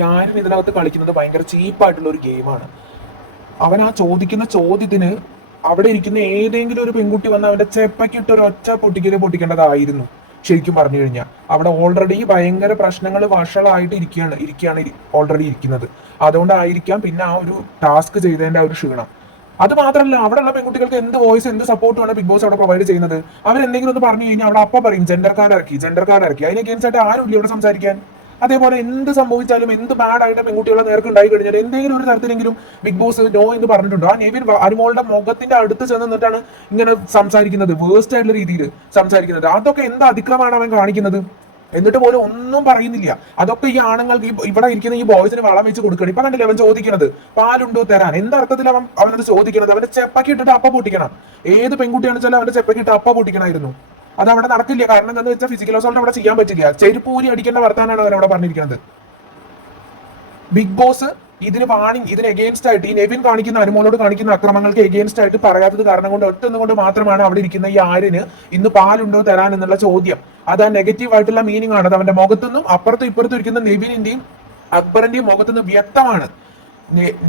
ഞാനും ഇതിനകത്ത് കളിക്കുന്നത് ഭയങ്കര ചീപ്പായിട്ടുള്ള ഒരു ഗെയിമാണ്. അവൻ ആ ചോദിക്കുന്ന ചോദ്യത്തിന് അവിടെ ഇരിക്കുന്ന ഏതെങ്കിലും ഒരു പെൺകുട്ടി വന്ന് അവന്റെ ചെപ്പക്കിട്ട് ഒരു ഒറ്റ പൊട്ടിക്കേണ്ടതായിരുന്നു. ശരിക്കും പറഞ്ഞു കഴിഞ്ഞാൽ അവിടെ ഓൾറെഡി ഭയങ്കര പ്രശ്നങ്ങൾ വഷളായിട്ട് ഇരിക്കുകയാണ് ഓൾറെഡി ഇരിക്കുന്നത്. അതുകൊണ്ടായിരിക്കാം പിന്നെ ആ ഒരു ടാസ്ക് ചെയ്തതിന്റെ ആ ഒരു ക്ഷീണം. അത് മാത്രമല്ല, അവിടെയുള്ള പെൺകുട്ടികൾക്ക് എന്ത് വോയിസ് എന്ത് സപ്പോർട്ടാണ് ബിഗ് ബോസ് അവിടെ പ്രൊവൈഡ് ചെയ്യുന്നത്. അവരെന്തെങ്കിലും ഒന്ന് പറഞ്ഞു കഴിഞ്ഞാൽ അവിടെ അപ്പൊ പറയും ജെൻഡർ കാർഡ് ഇറക്കി. അതിന് അഗേൻസ്റ്റ് ആയിട്ട് ആരും ഇല്ല ഇവിടെ സംസാരിക്കാൻ. അതേപോലെ എന്ത് സംഭവിച്ചാലും എന്ത് ബാഡ് ആയിട്ട് പെൺകുട്ടികളെ നേർക്ക് ഉണ്ടായി കഴിഞ്ഞാൽ എന്തെങ്കിലും ഒരു തരത്തിലെങ്കിലും ബിഗ് ബോസ് നോ എന്ന് പറഞ്ഞിട്ടുണ്ടോ? ആ നെവിൻ അനുമോളുടെ മുഖത്തിന്റെ അടുത്ത് ചെന്ന് നിന്നിട്ടാണ് ഇങ്ങനെ സംസാരിക്കുന്നത്, വേഴ്സ്റ്റ് ആയിട്ടുള്ള രീതിയിൽ സംസാരിക്കുന്നത്. അതൊക്കെ എന്ത് അതിക്രമമാണ് അവൻ കാണിക്കുന്നത്? എന്നിട്ട് പോലും ഒന്നും പറയുന്നില്ല. അതൊക്കെ ഈ ആണുങ്ങൾക്ക് ഇവിടെ ഇരിക്കുന്ന ഈ ബോയ്സിന് വളം വെച്ച് കൊടുക്കണം. ഇപ്പൊ കണ്ടില്ലേ അവൻ ചോദിക്കുന്നത് പാലുണ്ടോ തരാൻ? എന്തർത്ഥത്തിൽ അവനത് ചോദിക്കുന്നത്? അവന്റെ ചെപ്പക്കി ഇട്ടിട്ട് അപ്പ പൊട്ടിക്കണം. ഏത് പെൺകുട്ടിയാണെന്ന് വെച്ചാൽ അവന്റെ ചെപ്പക്കി ഇട്ട് അപ്പ പൊട്ടിക്കണമായിരുന്നു. അത് അവിടെ നടക്കില്ല. കാരണം എന്താണെന്ന് വെച്ചാൽ ഫിസിക്കൽ അസോൾട്ട് അവിടെ ചെയ്യാൻ പറ്റില്ല. ചെരുപ്പൂരി അടിക്കേണ്ട വർത്താനാണ് അവരവിടെ പറഞ്ഞിരിക്കുന്നത്. ബിഗ് ബോസ് ഇതിന് എഗെയിൻസ്റ്റ് ആയിട്ട് ഈ നെവിൻ കാണിക്കുന്ന അനുമോളോട് കാണിക്കുന്ന അക്രമങ്ങൾക്ക് എഗെയിൻസ്റ്റ് ആയിട്ട് പറയാത്തത് കാരണം കൊണ്ട് ഒറ്റൊന്നുകൊണ്ട് മാത്രമാണ് അവിടെ ഇരിക്കുന്ന ഈ ആര്യന് ഇന്ന് പാലുണ്ടോ തരാൻ എന്നുള്ള ചോദ്യം. അത് ആ നെഗറ്റീവ് ആയിട്ടുള്ള മീനിങ് ആണ്. അത് അവന്റെ മുഖത്തുനിന്നും അപ്പുറത്തും ഇപ്പുറത്തും ഇരിക്കുന്ന നെവിനിന്റെയും അക്ബറിന്റെയും മുഖത്തുനിന്ന് വ്യക്തമാണ്.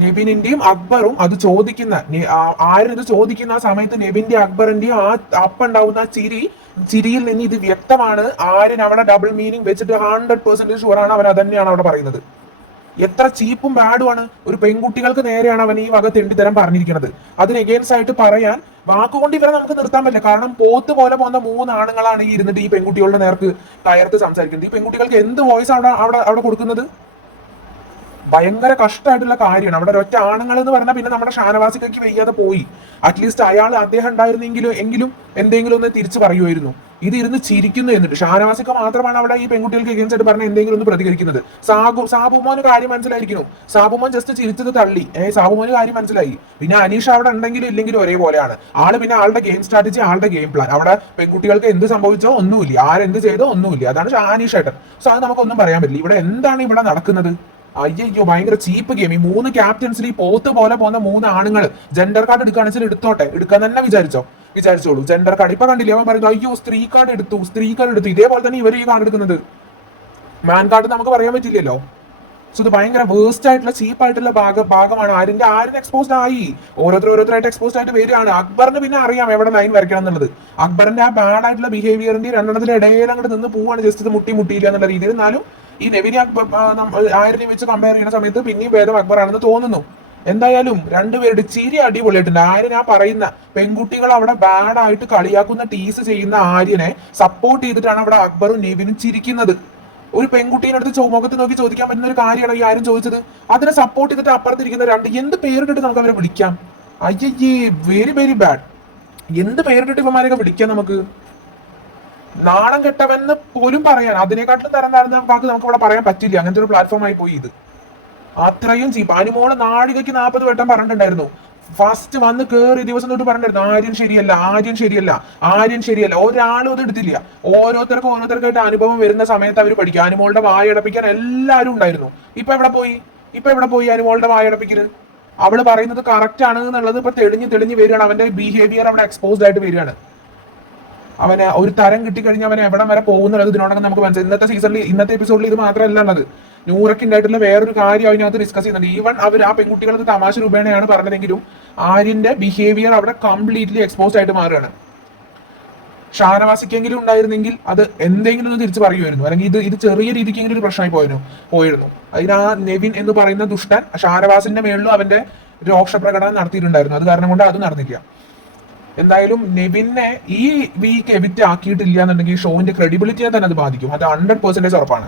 നെവിനിന്റെയും അക്ബറും അത് ചോദിക്കുന്ന ആര്യൻ ചോദിക്കുന്ന ആ സമയത്ത് നെവിന്റെ അക്ബറിന്റെയും ആ അപ്പുണ്ടാവുന്ന ആ ചിരിയിൽ നിന്ന് ഇത് വ്യക്തമാണ്. ആര്യൻ അവിടെ ഡബിൾ മീനിങ് വെച്ചിട്ട് 100% ഷുവറാണ് അവൻ അതന്നെയാണ് അവിടെ പറയുന്നത്. എത്ര ചീപ്പും ബാഡുമാണ്. ഒരു പെൺകുട്ടികൾക്ക് നേരെയാണ് അവൻ ഈ വക തെണ്ടിത്തരം പറഞ്ഞിരിക്കുന്നത്. അതിന് എഗെയിൻസ്റ്റ് ആയിട്ട് പറയാൻ വാക്കുകൊണ്ട് ഇവരെ നമുക്ക് നിർത്താൻ പറ്റില്ല. കാരണം പോത്ത് പോലെ പോകുന്ന 3 ആണുങ്ങളാണ് ഈ ഇരുന്നിട്ട് ഈ പെൺകുട്ടികളുടെ നേർക്ക് കയർത്ത് സംസാരിക്കുന്നത്. ഈ പെൺകുട്ടികൾക്ക് എന്ത് വോയിസ് അവിടെ കൊടുക്കുന്നത്? ഭയങ്കര കഷ്ടമായിട്ടുള്ള കാര്യമാണ്. അവിടെ ഒരൊറ്റ ആണുങ്ങൾ എന്ന് പറഞ്ഞാൽ പിന്നെ നമ്മുടെ ഷാനവാസിക്ക് വയ്യാതെ പോയി. അറ്റ്ലീസ്റ്റ് അദ്ദേഹം ഉണ്ടായിരുന്നെങ്കിലും എന്തെങ്കിലും ഒന്ന് തിരിച്ചു പറയുമായിരുന്നു. ഇത് ഇരുന്ന് ചിരിക്കുന്നു. എന്നിട്ട് ഷാനവാസിക്ക് മാത്രമാണ് അവിടെ ഈ പെൺകുട്ടികൾക്ക് എഗെയിൻസ്റ്റ് ആയിട്ട് പറഞ്ഞ എന്തെങ്കിലും ഒന്ന് പ്രതികരിക്കുന്നത്. സാബുമോന് കാര്യം മനസ്സിലായിരിക്കുന്നു. സാബുമോൻ ജസ്റ്റ് ചിരിച്ചത് തള്ളി. സാബുമോന് കാര്യം മനസ്സിലായി. പിന്നെ അനീഷ അവിടെ ഉണ്ടെങ്കിലും ഇല്ലെങ്കിലും ഒരേപോലെയാണ് ആള്. പിന്നെ ആളുടെ ഗെയിം സ്ട്രാറ്റജി, ആളുടെ ഗെയിം പ്ലാൻ. അവിടെ പെൺകുട്ടികൾക്ക് എന്ത് സംഭവിച്ചോ ഒന്നുമില്ല, ആരെന്ത് ചെയ്തോ ഒന്നുമില്ല. അതാണ് അനീഷ് ഏട്ടൻ. സോ അത് നമുക്കൊന്നും പറയാൻ പറ്റില്ല. ഇവിടെ എന്താണ് ഇവിടെ നടക്കുന്നത്? അയ്യോ, ഭയങ്കര ചീപ്പ് ഗെയിം. ഈ 3 ക്യാപ്റ്റൻസിൽ ഈ പോത്ത് പോലെ പോകുന്ന 3 ആണുങ്ങൾ ജെൻഡർ കാർഡ് എടുക്കുകയാണെന്ന് വെച്ചാൽ എടുത്തോട്ടെ, എടുക്കാൻ തന്നെ വിചാരിച്ചോളൂ. ജെൻഡർ കാർഡ് ഇപ്പൊ കണ്ടില്ലേ അവൻ പറയുന്നത് അയ്യോ സ്ത്രീ കാർഡ് എടുത്തു. ഇതേപോലെ തന്നെ ഇവർ ഈ കാർഡ് എടുക്കുന്നത്. മാൻ കാർഡ് നമുക്ക് പറയാൻ പറ്റില്ലല്ലോ. സോ ഇത് ഭയങ്കര വേസ്റ്റ് ആയിട്ടുള്ള ചീപ്പായിട്ടുള്ള ഭാഗമാണ്. ആര്യൻ എക്സ്പോസ്ഡ് ആയി. ഓരോരുത്തരായിട്ട് എക്സ്പോസ്ഡ് ആയിട്ട് വരികയാണ്. അക്ബറിന് പിന്നെ അറിയാം എവിടെ ലൈൻ വരയ്ക്കണം എന്നുള്ളത്. അക്ബറിന്റെ ആ ബാഡ് ആയിട്ടുള്ള ബിഹേവിയറിന്റെ രണ്ടെണ്ണത്തിന്റെ ഇടയിൽ അങ്ങോട്ട് നിന്ന് പോവാണ്. ജസ്റ്റ് ഇത് മുട്ടിയില്ല എന്നുള്ള രീതിയിൽ. എന്നാലും ഈ നെവിനെ ആര്യനെ വെച്ച് കമ്പയർ ചെയ്യുന്ന സമയത്ത് പിന്നെയും ഭേദം അക്ബറാണെന്ന് തോന്നുന്നു. എന്തായാലും രണ്ടുപേരുടെ ചിരി അടിപൊളിയായിട്ടുണ്ട്. ആര്യൻ ആ പറയുന്ന പെൺകുട്ടികൾ അവിടെ ബാഡായിട്ട് കളിയാക്കുന്ന ടീസ് ചെയ്യുന്ന ആര്യനെ സപ്പോർട്ട് ചെയ്തിട്ടാണ് അവിടെ അക്ബറും നെവിനും ചിരിക്കുന്നത്. ഒരു പെൺകുട്ടീനെ അടുത്ത് മുഖത്ത് നോക്കി ചോദിക്കാൻ പറ്റുന്ന ഒരു കാര്യമാണ് ഈ ആരും ചോദിച്ചത്. അതിനെ സപ്പോർട്ട് ചെയ്തിട്ട് അപ്പുറത്തിരിക്കുന്ന എന്ത് പേരിട്ടിട്ട് നമുക്ക് അവരെ വിളിക്കാം? അയ്യേ, വെരി വെരി ബാഡ്. എന്ത് പേരിട്ടിട്ട് ഇവന്മാരെയൊക്കെ വിളിക്കാം നമുക്ക്? നാണം കെട്ടവെന്ന് പോലും പറയാൻ അതിനെക്കാട്ടിലും തരം താഴ്ന്ന വാക്ക് നമുക്ക് ഇവിടെ പറയാൻ പറ്റില്ല. അങ്ങനത്തെ ഒരു പ്ലാറ്റ്ഫോം ആയി പോയി ഇത്. അത്രയും ചീപ്പ്. അനുമോള് നാഴികയ്ക്ക് 40 വട്ടം പറഞ്ഞിട്ടുണ്ടായിരുന്നു. ഫസ്റ്റ് വന്ന് കേറി ദിവസം തൊട്ട് പറഞ്ഞിട്ടുണ്ടായിരുന്നു ആര്യൻ ശരിയല്ല. ഒരാളും അത് എടുത്തില്ല. ഓരോരുത്തർക്കായിട്ട് അനുഭവം വരുന്ന സമയത്ത് അവർ പഠിക്കും. അനുമോളുടെ വായടപ്പിക്കാൻ എല്ലാവരും ഉണ്ടായിരുന്നു. ഇപ്പൊ എവിടെ പോയി അനുമോളുടെ വായടപ്പിക്കല്? അവള് പറയുന്നത് കറക്റ്റ് ആണ് എന്നുള്ളത് ഇപ്പൊ തെളിഞ്ഞ് വരികയാണ്. അവന്റെ ബിഹേവിയർ അവിടെ എക്സ്പോസ്ഡ് ആയിട്ട് വരികയാണ്. അവന് ഒരു തരം കിട്ടിക്കഴിഞ്ഞാൽ അവൻ എവിടം വരെ പോകുന്നുള്ളത് ഇതിനോടൊക്കെ നമുക്ക് മനസ്സിലായി. ഇന്നത്തെ എപ്പിസോഡിൽ ഇത് മാത്രമല്ല ഉള്ളത്. നൂറൊക്കെണ്ടായിട്ടുള്ള വേറൊരു കാര്യം അതിനകത്ത് ഡിസ്കസ് ചെയ്യുന്നുണ്ട്. ഈവൻ അവർ ആ പെൺകുട്ടികൾക്ക് തമാശ രൂപേണയാണ് പറഞ്ഞതെങ്കിലും ആര്യന്റെ ബിഹേവിയർ അവിടെ കംപ്ലീറ്റ്ലി എക്സ്പോസ്ഡ് ആയിട്ട് മാറുകയാണ്. ഷാനവാസിക്കെങ്കിലും ഉണ്ടായിരുന്നെങ്കിൽ അത് എന്തെങ്കിലും ഒന്ന് തിരിച്ചു പറയുമായിരുന്നു. അല്ലെങ്കിൽ ഇത് ചെറിയ രീതിക്കെങ്കിലും ഒരു പ്രശ്നമായി പോയിരുന്നു. അതിന് ആ നെവിൻ എന്ന് പറയുന്ന ദുഷ്ടൻ ഷാനവാസിന്റെ മേളിലും അവന്റെ രോക്ഷപ്രകടനം നടത്തിയിട്ടുണ്ടായിരുന്നു. അത് കാരണം കൊണ്ട് അത് നടന്നില്ല. എന്തായാലും നെവിനെ ഈ വീക്ക് എവിറ്റ് ആക്കിയിട്ടില്ല എന്നുണ്ടെങ്കിൽ ഷോന്റെ ക്രെഡിബിലിറ്റിയെ തന്നെ അത് ബാധിക്കും. അത് 100% ഉറപ്പാണ്.